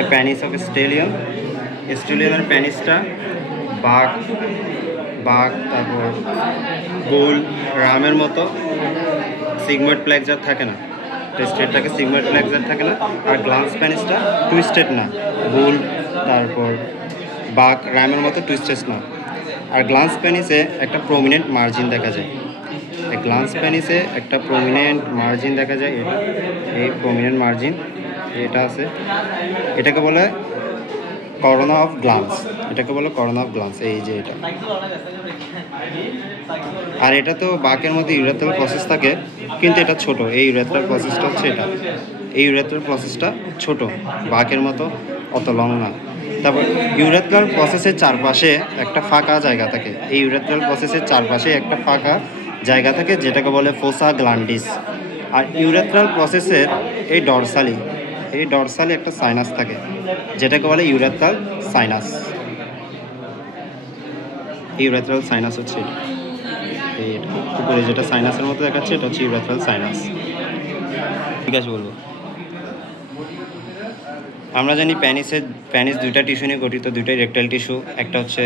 এটা প্যানিস অফ স্টেলিয়াম। স্টেলিয়ামের প্যানিসটা বাঘ, তারপর গোল, রামের মতো সিগময়েড ফ্লেক্সার থাকে না, স্ট্রেট থাকে, সিগময়েড ফ্লেক্সার থাকে না। আর গ্লান্স প্যানিসটা টুইস্টেড না, গোল তারপর বাঘ, রামের মতো টুইস্টেড না। আর গ্লান্স প্যানিসে একটা প্রমিনেন্ট মার্জিন দেখা যায়। গ্লান্স প্যানিসে একটা প্রমিনেন্ট মার্জিন দেখা যায়, এটা এই প্রমিনেন্ট মার্জিন এটা আছে, এটাকে বলে করোনা অফ গ্লান্স, এটাকে বলে করোনা অফ গ্লান্স। এই যে এটা, আর এটা তো বাঘের মধ্যে ইউরেথ্রাল প্রসেস থাকে, কিন্তু এটা ছোট। এই ইউরেথ্রাল প্রসেসটা হচ্ছে এটা, এই ইউরেথ্রাল প্রসেসটা ছোট, বাঘের মতো অত লং না। তারপর ইউরেথ্রাল প্রসেসের চারপাশে একটা ফাঁকা জায়গা থাকে, এই ইউরেথ্রাল প্রসেসের চারপাশে একটা ফাঁকা জায়গা থাকে যেটাকে বলে ফোসা গ্ল্যান্ডিস। আর ইউরেথ্রাল প্রসেসের এই ডরসালি একটা সাইনাস থাকে যেটাকে বলে ইউরেথ্রাল সাইনাস। ইউরেথ্রাল সাইনাস হচ্ছে এটা, উপরে যেটা সাইনাসের মতো দেখাচ্ছে এটা হচ্ছে ইউরেথ্রাল সাইনাস। ঠিক আছে, বলবো আমরা জানি প্যানিস দুইটা টিস্যু নিয়ে গঠিত, দুইটাই রেকটাইল টিস্যু। একটা হচ্ছে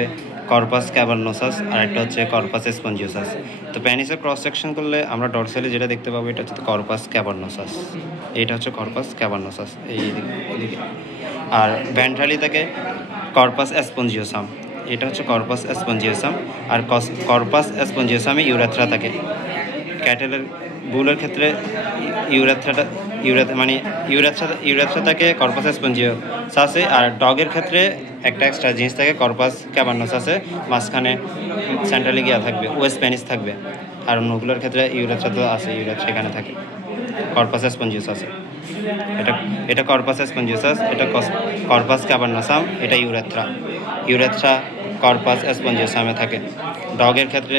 কর্পাস ক্যাভার্নোসাস আর একটা হচ্ছে কর্পাস স্পঞ্জিওসাস। তো প্যানিসের ক্রস সেকশন করলে আমরা ডরসালি যেটা দেখতে পাবো এটা হচ্ছে কর্পাস ক্যাভার্নোসাস, এটা হচ্ছে কর্পাস ক্যাভার্নোসাস এইদিকে। আর ভেন্ট্রালি থাকে কর্পাস স্পঞ্জিওসাম, এটা হচ্ছে কর্পাস স্পঞ্জিওসাম। আর কর্পাস স্পঞ্জিওসামে ইউরেথ্রা থাকে। ক্যাটেলের বুলের ক্ষেত্রে ইউরেথ্রা থাকে কর্পাস স্পঞ্জিওসাসে। আর ডগের ক্ষেত্রে একটা এক্সট্রা জিনিস থাকে কর্পাস ক্যাভার্নোসাসে, মাঝখানে সেন্ট্রালি গিয়া থাকবে, ওয়েস্ট প্যানিস থাকবে। আর অন্যগুলোর ক্ষেত্রে ইউরেথ্রা তো আছে, ইউরেথ্রা এখানে থাকে কর্পাস স্পঞ্জিওসাসে। এটা কর্পাস স্পঞ্জিওসাস, এটা কর্পাস ক্যাভার্নোসাম, এটা ইউরেথ্রা কর্পাস স্পঞ্জিওসামে থাকে। ডগের ক্ষেত্রে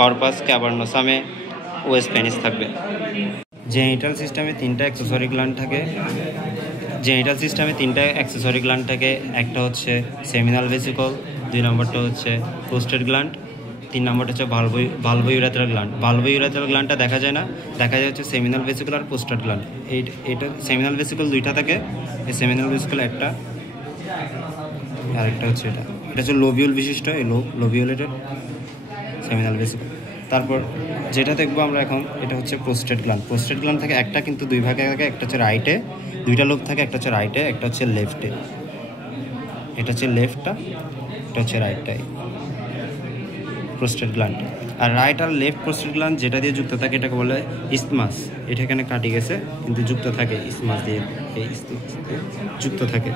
কর্পাস ক্যাভার্নোসামে ওয়েস্ট পেনিস থাকবে। জেনিটাল সিস্টেমে তিনটা অ্যাক্সেসরি গ্ল্যান্ড থাকে। একটা হচ্ছে সেমিনাল ভেসিকল, 2 নম্বরটা হচ্ছে প্রোস্টেট গ্ল্যান্ড, 3 নম্বরটা হচ্ছে ভালভো ইউরেথ্রাল গ্ল্যান্ড। ভালভো ইউরেথ্রাল গ্ল্যান্ডটা দেখা যায় না, দেখা যায় হচ্ছে সেমিনাল ভেসিকল আর প্রোস্টেট গ্ল্যান্ড। এইটা সেমিনাল ভেসিকল দুইটা থাকে, এই সেমিনাল ভেসিকল একটা, আরেকটা হচ্ছে এটা হচ্ছে লোভিউল বিশিষ্ট, এই লোভিউলেটেড সেমিনাল ভেসিকল। তারপর যেটা দেখবো আমরা এখন, এটা হচ্ছে প্রোস্টেট গ্ল্যান্ড থাকে একটা, কিন্তু দুই ভাগে থাকে, একটা হচ্ছে রাইটে, দুইটা লোব থাকে, একটা হচ্ছে রাইটে, একটা হচ্ছে লেফটে। এটা হচ্ছে লেফটটা, এটা হচ্ছে রাইটটাই প্রোস্টেট গ্ল্যান্ড। আর রাইট আর লেফট প্রোস্টেট গ্ল্যান্ড যেটা দিয়ে যুক্ত থাকে এটাকে বলে ইসমাস। এটা এখানে কাটি গেছে কিন্তু যুক্ত থাকে ইসমাস দিয়ে, এই ইসমাস যুক্ত থাকে।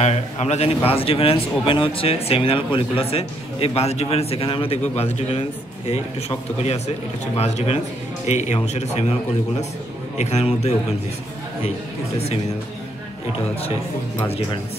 আর আমরা জানি বাস ডিফারেন্স ওপেন হচ্ছে সেমিনাল কলিকুলাসে। এই বাস ডিফারেন্স এখানে আমরা দেখব, বাস ডিফারেন্স এই একটু শক্ত করে আছে, এটা হচ্ছে বাস ডিফারেন্স। এই অংশটা সেমিনাল কলিকুলাস, এখানের মধ্যে ওপেন হয়েছে, এটা সেমিনাল, এটা হচ্ছে বাস ডিফারেন্স।